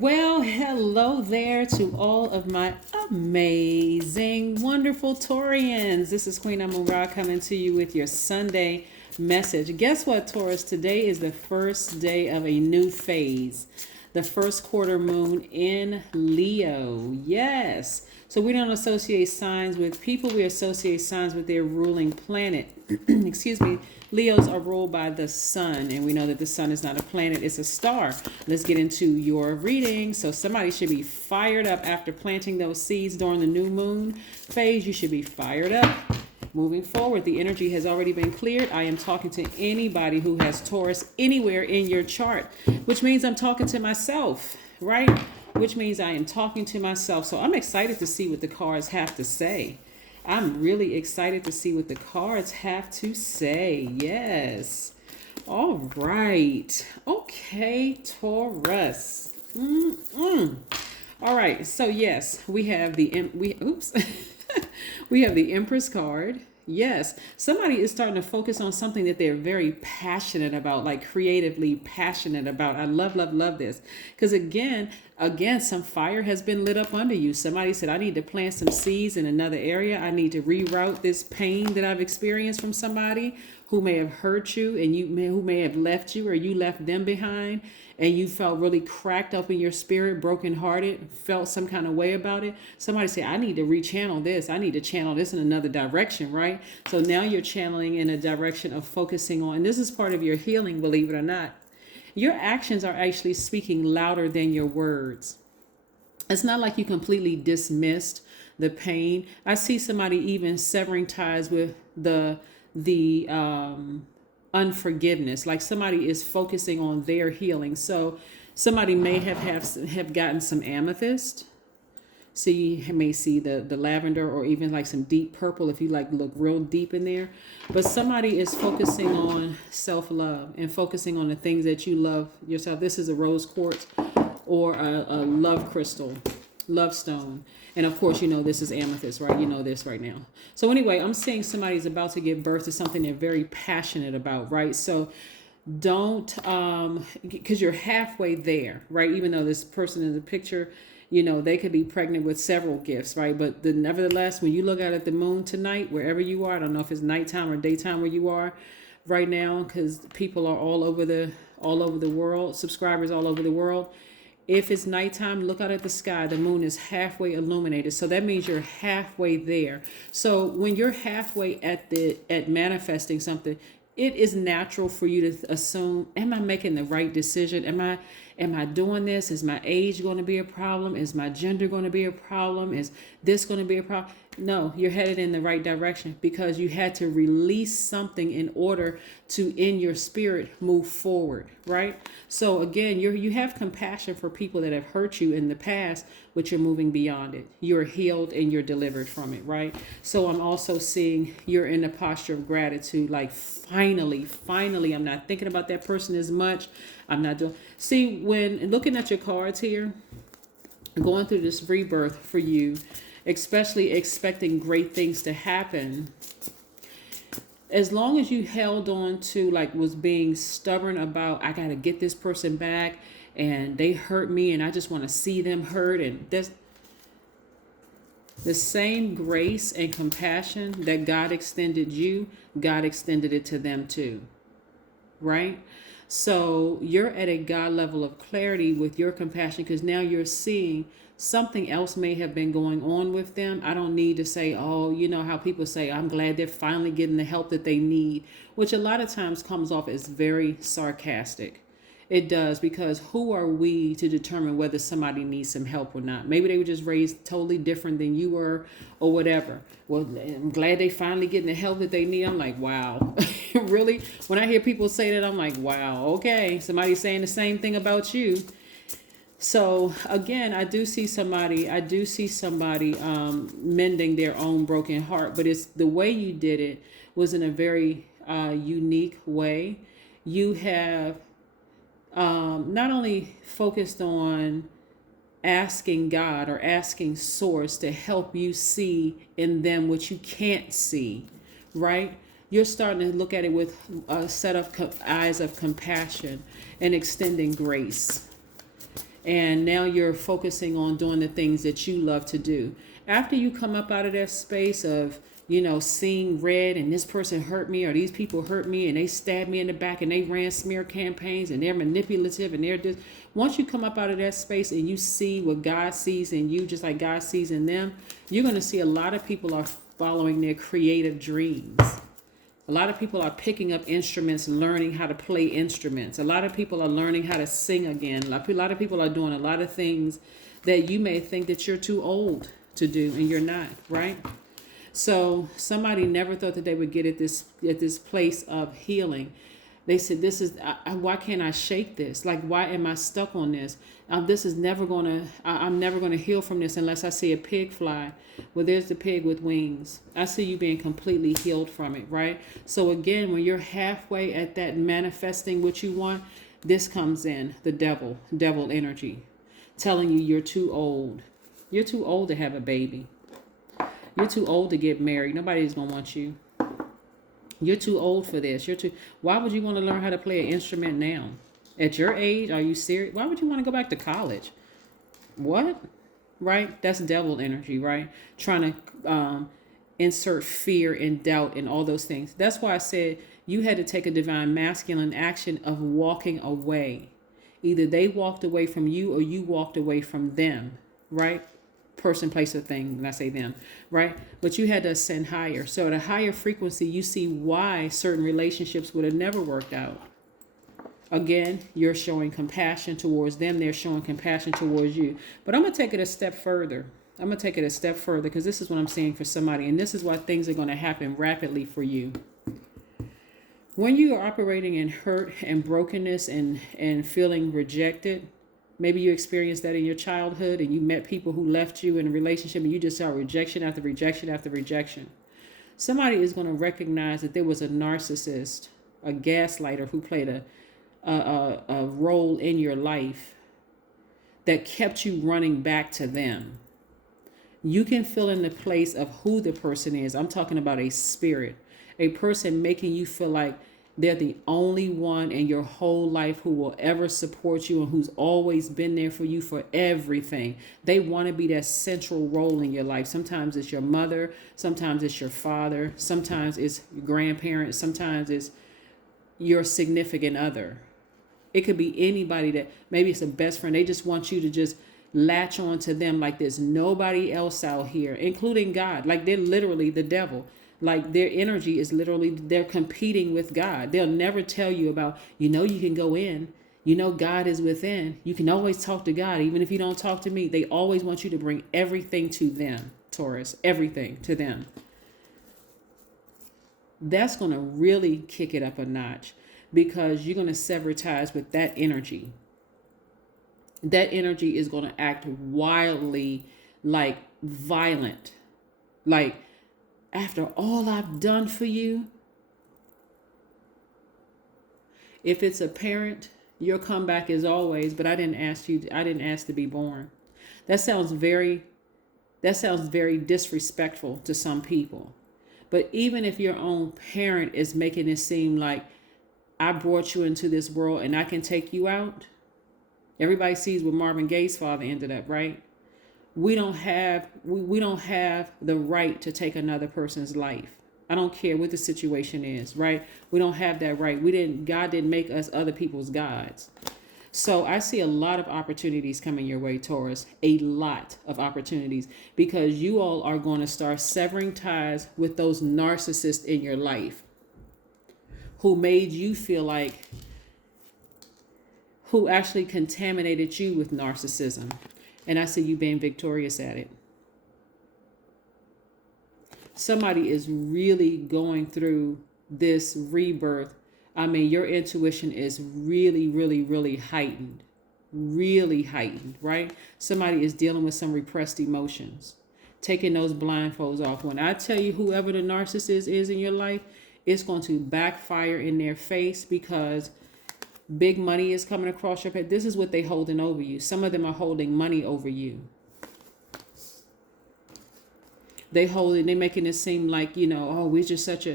Well, hello there to all of my amazing, wonderful Taurians. This is Queen Amun Ra coming to you with your Sunday message. Guess what, Taurus? Today is the first day of a new phase, the first quarter moon in Leo. Yes. So we don't associate signs with people, we associate signs with their ruling planet. Excuse me. Leos are ruled by the sun, and we know that the sun is not a planet, it's a star. Let's get into your reading. So somebody should be fired up after planting those seeds during the new moon phase. You should be fired up. Moving forward, the energy has already been cleared. I am talking to anybody who has Taurus anywhere in your chart, which means I'm talking to myself, right? Which means I am talking to myself. So I'm excited to see what the cards have to say. I'm really excited to see what the cards have to say. Yes. All right. Okay, Taurus. All right. So yes, we have the we have the Empress card. Yes, somebody is starting to focus on something that they're very passionate about, like creatively passionate about. I love this. Because again, some fire has been lit up under you. Somebody said, I need to plant some seeds in another area. I need to reroute this pain that I've experienced from somebody who may have hurt you and who may have left you or you left them behind, and you felt really cracked up in your spirit, brokenhearted, felt some kind of way about it. Somebody said, I need to rechannel this. I need to channel this in another direction, right? So now you're channeling in a direction of focusing on, and this is part of your healing, believe it or not. Your actions are actually speaking louder than your words. It's not like you completely dismissed the pain. I see somebody even severing ties with the unforgiveness, like somebody is focusing on their healing. So somebody may have gotten some amethyst. So you may see the lavender or even like some deep purple if you like look real deep in there. But somebody is focusing on self-love and focusing on the things that you love yourself. This is a rose quartz or a love crystal, love stone. And of course, you know this is amethyst, right? You know this right now. So anyway, I'm seeing somebody's about to give birth to something they're very passionate about, right? So don't, because you're halfway there, right? Even though this person in the picture, you know, they could be pregnant with several gifts, right? But nevertheless, when you look out at the moon tonight, wherever you are, I don't know if it's nighttime or daytime where you are right now, because people are all over the world, subscribers all over the world. If it's nighttime, look out at the sky. The moon is halfway illuminated. So that means you're halfway there. So when you're halfway at manifesting something, it is natural for you to assume, am I making the right decision? Am I doing this? Is my age going to be a problem? Is my gender going to be a problem? Is this going to be a problem? No, you're headed in the right direction because you had to release something in order to, in your spirit, move forward, right? So again, you have compassion for people that have hurt you in the past, but you're moving beyond it. You're healed and you're delivered from it, right? So I'm also seeing you're in a posture of gratitude, like finally, I'm not thinking about that person as much. I'm not doing. See, when looking at your cards here, going through this rebirth for you, especially expecting great things to happen, as long as you held on to, like, was being stubborn about, I got to get this person back and they hurt me and I just want to see them hurt, and that's the same grace and compassion that God extended you, God extended it to them too, right? So you're at a God level of clarity with your compassion because now you're seeing something else may have been going on with them. I don't need to say, oh, you know how people say, I'm glad they're finally getting the help that they need, which a lot of times comes off as very sarcastic. It does, because who are we to determine whether somebody needs some help or not? Maybe they were just raised totally different than you were or whatever. Well, I'm glad they finally getting the help that they need. I'm like, wow. Really? When I hear people say that, I'm like, wow, okay. Somebody's saying the same thing about you. So again, I do see somebody mending their own broken heart, but it's the way you did it was in a very unique way. You have not only focused on asking God or asking Source to help you see in them what you can't see, right? You're starting to look at it with a set of eyes of compassion and extending grace. And now you're focusing on doing the things that you love to do. After you come up out of that space of, seeing red and this person hurt me or these people hurt me and they stabbed me in the back and they ran smear campaigns and they're manipulative and they're just, once you come up out of that space and you see what God sees in you, just like God sees in them, you're going to see a lot of people are following their creative dreams. A lot of people are picking up instruments, learning how to play instruments. A lot of people are learning how to sing again. A lot of people are doing a lot of things that you may think that you're too old to do, and you're not, right? So somebody never thought that they would get at this place of healing. They said, why can't I shake this? Like, why am I stuck on this? I'm never going to heal from this unless I see a pig fly. Well, there's the pig with wings. I see you being completely healed from it, right? So again, when you're halfway at that manifesting what you want, this comes in, the devil energy, telling you you're too old. You're too old to have a baby. You're too old to get married. Nobody's going to want you. You're too old for this. Why would you want to learn how to play an instrument now? At your age, are you serious? Why would you want to go back to college? What? Right? That's devil energy, right? Trying to insert fear and doubt and all those things. That's why I said you had to take a divine masculine action of walking away. Either they walked away from you or you walked away from them, right? Person, place, or thing, when I say them, right? But you had to ascend higher. So at a higher frequency, you see why certain relationships would have never worked out. Again, you're showing compassion towards them. They're showing compassion towards you. But I'm going to take it a step further. Because this is what I'm seeing for somebody. And this is why things are going to happen rapidly for you. When you are operating in hurt and brokenness and feeling rejected, maybe you experienced that in your childhood and you met people who left you in a relationship and you just saw rejection after rejection after rejection. Somebody is going to recognize that there was a narcissist, a gaslighter who played a role in your life that kept you running back to them. You can fill in the place of who the person is. I'm talking about a spirit, a person making you feel like they're the only one in your whole life who will ever support you and who's always been there for you for everything. They want to be that central role in your life. Sometimes it's your mother. Sometimes it's your father. Sometimes it's your grandparents. Sometimes it's your significant other. It could be anybody that maybe it's a best friend. They just want you to just latch on to them like there's nobody else out here, including God. Like they're literally the devil. Like their energy is literally, they're competing with God. They'll never tell you about, you can go in, God is within. You can always talk to God. Even if you don't talk to me, they always want you to bring everything to them, Taurus, everything to them. That's going to really kick it up a notch because you're going to sever ties with that energy. That energy is going to act wildly, like violent, like, after all I've done for you. If it's a parent, your comeback is always, but I didn't ask to be born. That sounds very disrespectful to some people. But even if your own parent is making it seem like I brought you into this world and I can take you out. Everybody sees where Marvin Gaye's father ended up, right? We don't have the right to take another person's life. I don't care what the situation is, right? We don't have that right. God didn't make us other people's gods. So I see a lot of opportunities coming your way, Taurus, a lot of opportunities, because you all are going to start severing ties with those narcissists in your life who made you feel like, who actually contaminated you with narcissism. And I see you being victorious at it. Somebody is really going through this rebirth. I mean, your intuition is really, really, really heightened. Really heightened, right? Somebody is dealing with some repressed emotions. Taking those blindfolds off. When I tell you whoever the narcissist is in your life, it's going to backfire in their face because big money is coming across your head. This is what they're holding over you. Some of them are holding money over you. They're making it seem like, we're just such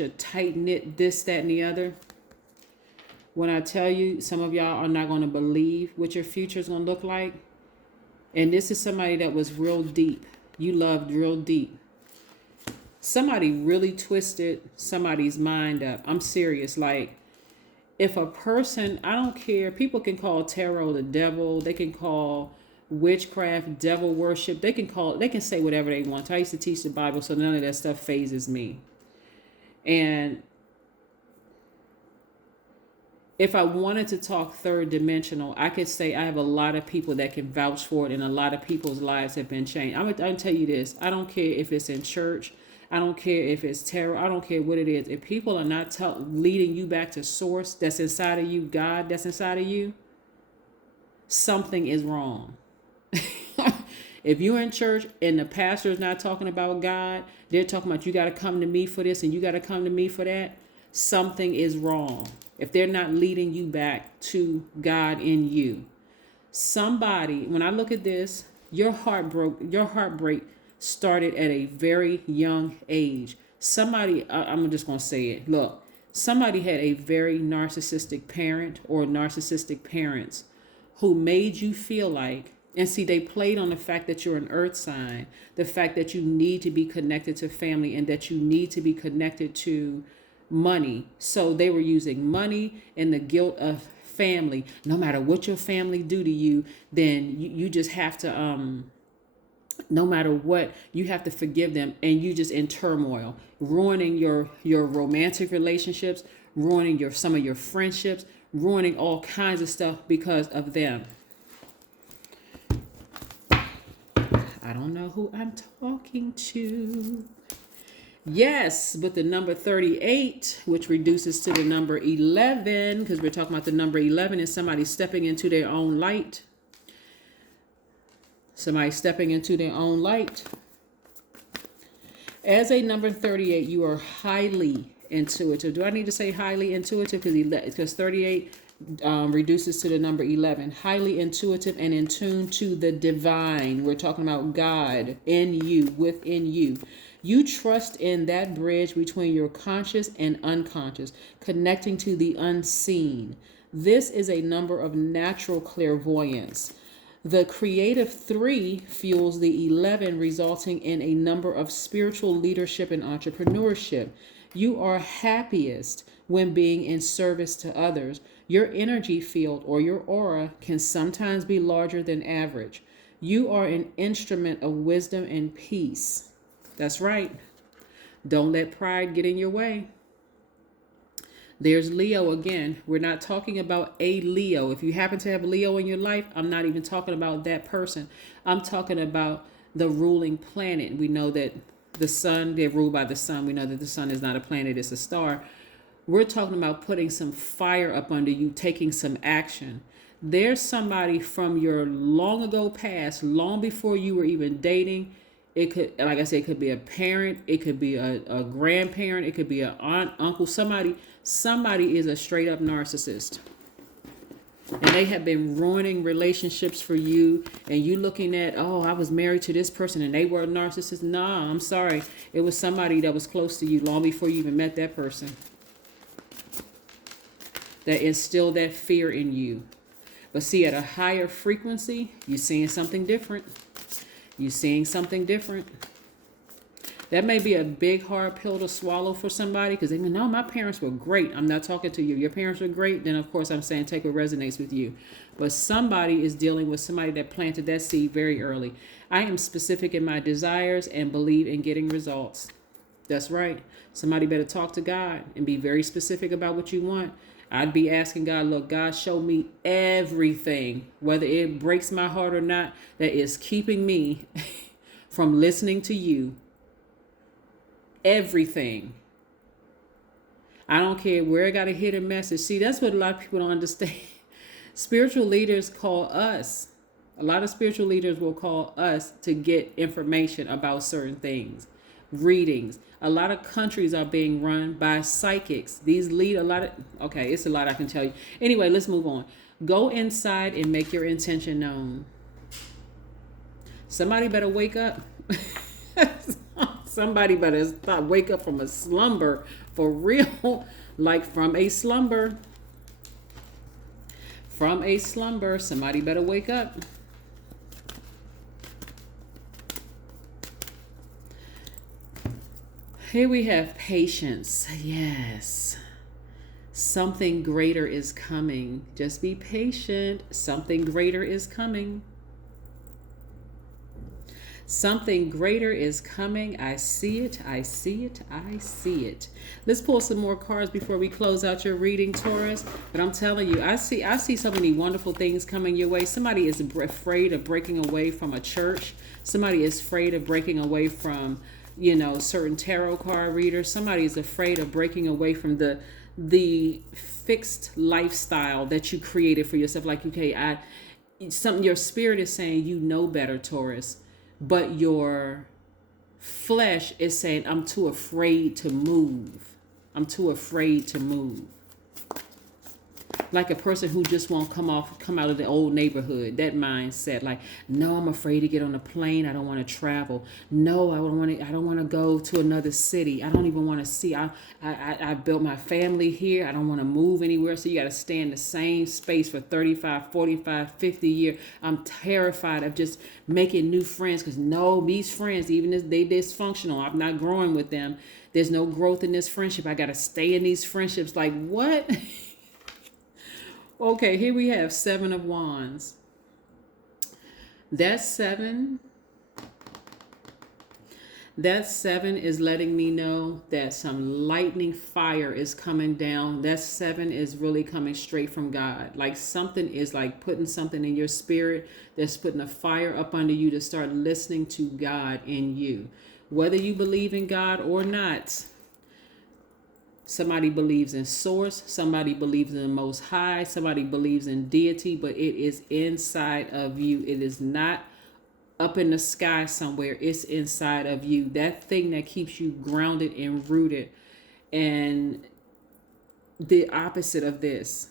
a tight knit, this, that, and the other. When I tell you, some of y'all are not going to believe what your future is going to look like. And this is somebody that was real deep. You loved real deep. Somebody really twisted somebody's mind up. I'm serious. Like, if a person, I don't care, people can call tarot the devil. They can call witchcraft, devil worship. They can say whatever they want. I used to teach the Bible, so none of that stuff phases me. And if I wanted to talk third dimensional, I could say I have a lot of people that can vouch for it, and a lot of people's lives have been changed. I'm going to tell you this. I don't care if it's in church. I don't care if it's tarot. I don't care what it is. If people are not leading you back to source that's inside of you, God that's inside of you, something is wrong. If you're in church and the pastor is not talking about God, they're talking about you got to come to me for this and you got to come to me for that, something is wrong. If they're not leading you back to God in you. Somebody, when I look at this, your heartbreak started at a very young age. Somebody, I'm just going to say it. Look, somebody had a very narcissistic parent or narcissistic parents who made you feel like, and see, they played on the fact that you're an earth sign, the fact that you need to be connected to family and that you need to be connected to money. So they were using money and the guilt of family. No matter what your family do to you, then you just have to, no matter what, you have to forgive them, and you just in turmoil, ruining your romantic relationships, ruining some of your friendships, ruining all kinds of stuff because of them. I don't know who I'm talking to. Yes, but the number 38, which reduces to the number 11, because we're talking about the number 11 is somebody stepping into their own light. Somebody stepping into their own light. As a number 38, you are highly intuitive. Do I need to say highly intuitive? Because 38 reduces to the number 11. Highly intuitive and in tune to the divine. We're talking about God in you, within you. You trust in that bridge between your conscious and unconscious, connecting to the unseen. This is a number of natural clairvoyance. The creative 3 fuels the 11, resulting in a number of spiritual leadership and entrepreneurship. You are happiest when being in service to others. Your energy field or your aura can sometimes be larger than average. You are an instrument of wisdom and peace. That's right. Don't let pride get in your way. There's Leo again. We're not talking about a Leo. If you happen to have Leo in your life, I'm not even talking about that person. I'm talking about the ruling planet. We know that the sun, they're ruled by the sun. We know that the sun is not a planet, it's a star. We're talking about putting some fire up under you, taking some action. There's somebody from your long ago past, long before you were even dating. It could, like I said, it could be a parent, it could be a grandparent, it could be an aunt, uncle, somebody is a straight up narcissist. And they have been ruining relationships for you, and you looking at, oh, I was married to this person and they were a narcissist. No, I'm sorry. It was somebody that was close to you long before you even met that person that instilled that fear in you. But see, at a higher frequency, you're seeing something different. You're seeing something different. That may be a big, hard pill to swallow for somebody because they mean, no, my parents were great. I'm not talking to you. Your parents were great. Then, of course, I'm saying take what resonates with you. But somebody is dealing with somebody that planted that seed very early. I am specific in my desires and believe in getting results. That's right. Somebody better talk to God and be very specific about what you want. I'd be asking God, look, God, show me everything, whether it breaks my heart or not, that is keeping me from listening to you. Everything. I don't care where I got to hit a message. See, that's what a lot of people don't understand. Spiritual leaders call us. A lot of spiritual leaders will call us to get information about certain things. Readings. A lot of countries are being run by psychics. These lead a lot of, okay, it's a lot I can tell you. Anyway, let's move on. Go inside and make your intention known. Somebody better wake up. Somebody better wake up from a slumber for real, like from a slumber. from a slumber. Somebody better wake up. Here we have patience. Yes. Something greater is coming. Just be patient. Something greater is coming. Something greater is coming. I see it. I see it. I see it. Let's pull some more cards before we close out your reading, Taurus. But I'm telling you, I see so many wonderful things coming your way. Somebody is afraid of breaking away from a church. Somebody is afraid of breaking away from, you know, certain tarot card readers. Somebody is afraid of breaking away from the fixed lifestyle that you created for yourself. Like, okay, your spirit is saying you know better, Taurus. But your flesh is saying, I'm too afraid to move. I'm too afraid to move. Like a person who just won't come out of the old neighborhood. That mindset, like, no, I'm afraid to get on a plane. I don't want to travel. No, I don't want to go to another city. I don't even want to see. I built my family here. I don't want to move anywhere. So you got to stay in the same space for 35, 45, 50 years. I'm terrified of just making new friends because no, these friends, even if they dysfunctional, I'm not growing with them. There's no growth in this friendship. I got to stay in these friendships. Like, what? Okay, here we have 7 of Wands. That seven is letting me know that some lightning fire is coming down. That 7 is really coming straight from God. Like something is like putting something in your spirit that's putting a fire up under you to start listening to God in you. Whether you believe in God or not. Somebody believes in source. Somebody believes in the Most High. Somebody believes in deity, but it is inside of you. It is not up in the sky somewhere. It's inside of you. That thing that keeps you grounded and rooted. And the opposite of this,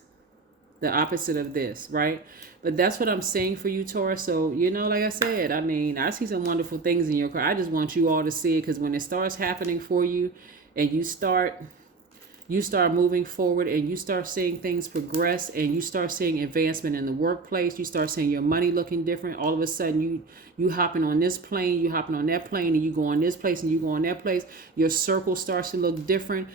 right? But that's what I'm saying for you, Taurus. So, you know, like I said, I mean, I see some wonderful things in your car. I just want you all to see it, because when it starts happening for you and you start moving forward and you start seeing things progress and you start seeing advancement in the workplace, you start seeing your money looking different. All of a sudden you hopping on this plane, you hopping on that plane, and you go on this place and you go on that place. Your circle starts to look different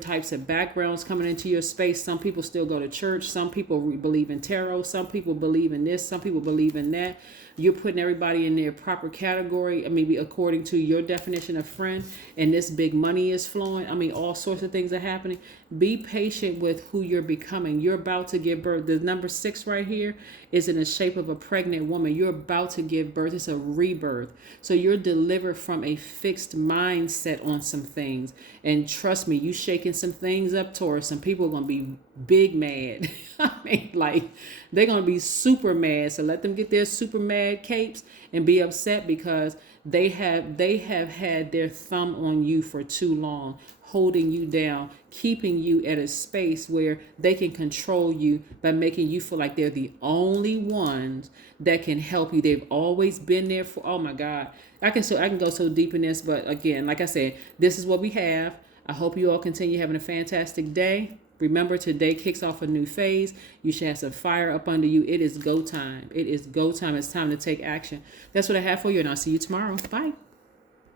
types of backgrounds coming into your space. Some people still go to church. Some people believe in tarot. Some people believe in this. Some people believe in that. You're putting everybody in their proper category, maybe according to your definition of friend, and this big money is flowing. I mean, all sorts of things are happening. Be patient with who you're becoming. You're about to give birth. The number 6 right here is in the shape of a pregnant woman. You're about to give birth. It's a rebirth. So you're delivered from a fixed mindset on some things. And trust me, you shaking some things up, Taurus. Some people are going to be big mad. I mean, like, they're going to be super mad. So let them get their super mad capes and be upset because they have had their thumb on you for too long, holding you down, keeping you at a space where they can control you by making you feel like they're the only ones that can help you. They've always been there for, oh my God. I can go so deep in this, but again, like I said, this is what we have. I hope you all continue having a fantastic day. Remember, today kicks off a new phase. You should have some fire up under you. It is go time. It is go time. It's time to take action. That's what I have for you, and I'll see you tomorrow. Bye.